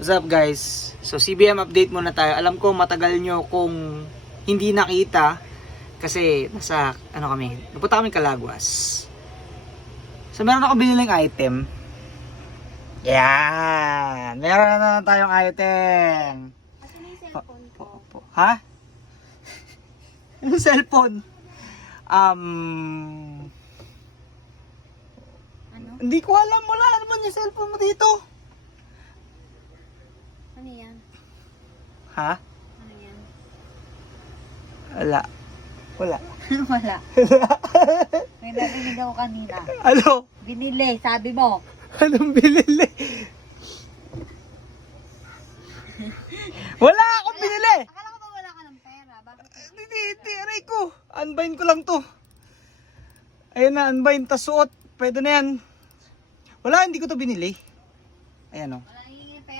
What's up guys? So CBM update muna tayo. Alam ko matagal nyo kung hindi nakita kasi nasa napunta kami Calaguas. So meron ako biniling item. Yan! Meron na tayong item. Kasi may cellphone ko. Ha? Anong cellphone? Ano? Hindi ko alam. Wala naman yung cellphone mo dito. Ano yan? Ha? Ano yan? Wala. Wala. Wala. May narinig ako kanina. Ano? Binili, sabi mo. Anong binili? Wala akong binili! Akala ko ba wala ka ng pera? Bakit? Hindi, aray ko. Unbind ko lang to. Ayan na, unbind, tas suot. Pwede na yan. Wala, hindi ko to binili. Ayan o. Wala